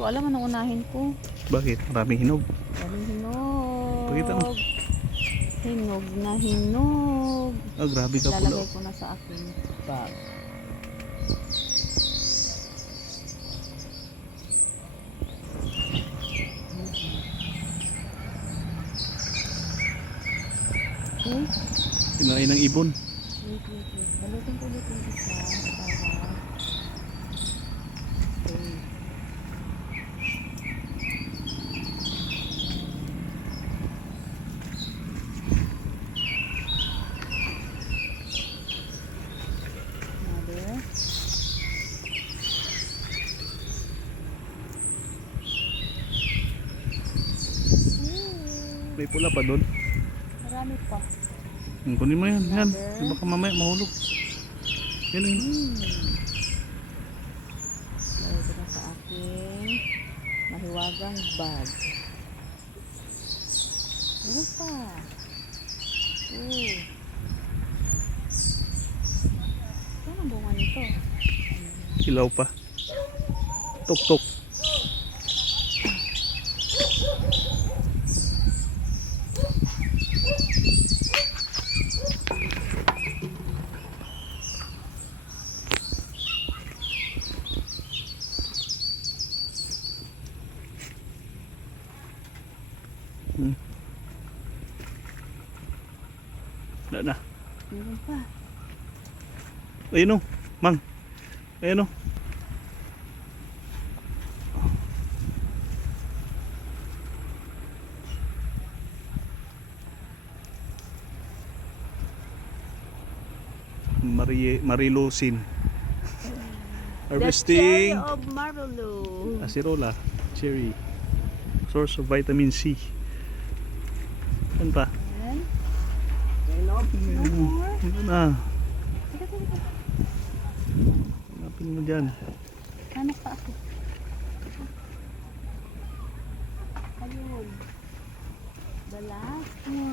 ko alam anong unahin ko. Bakit? Maraming hinog. Maraming hinog. Pakita mo. Hinog na hinog. Ah, grabe ka pula. Lalagay ko na sa aking bag. Okay. Kinain ng ibon. Wait. Balutin ko ulit yung isa para okay. Another. May pula pa doon. Marami pa. Kunin mo yan. Yan. Another. Baka mamaya mahulog. Yan yun. Lagay ko na sa aking mahiwagang bag. Meron pa. Saan ang bunga nito? Ilaw pa. Tok. Wala na. Meron pa. Ayun o. Mang. Ayun o. Marilusin. Harvesting. The cherry of Marlo. Acerola. Cherry. Source of vitamin C. Yan pa. And Ano na. Hanapin mo dyan. hanap pa ako. Ayun. The last one.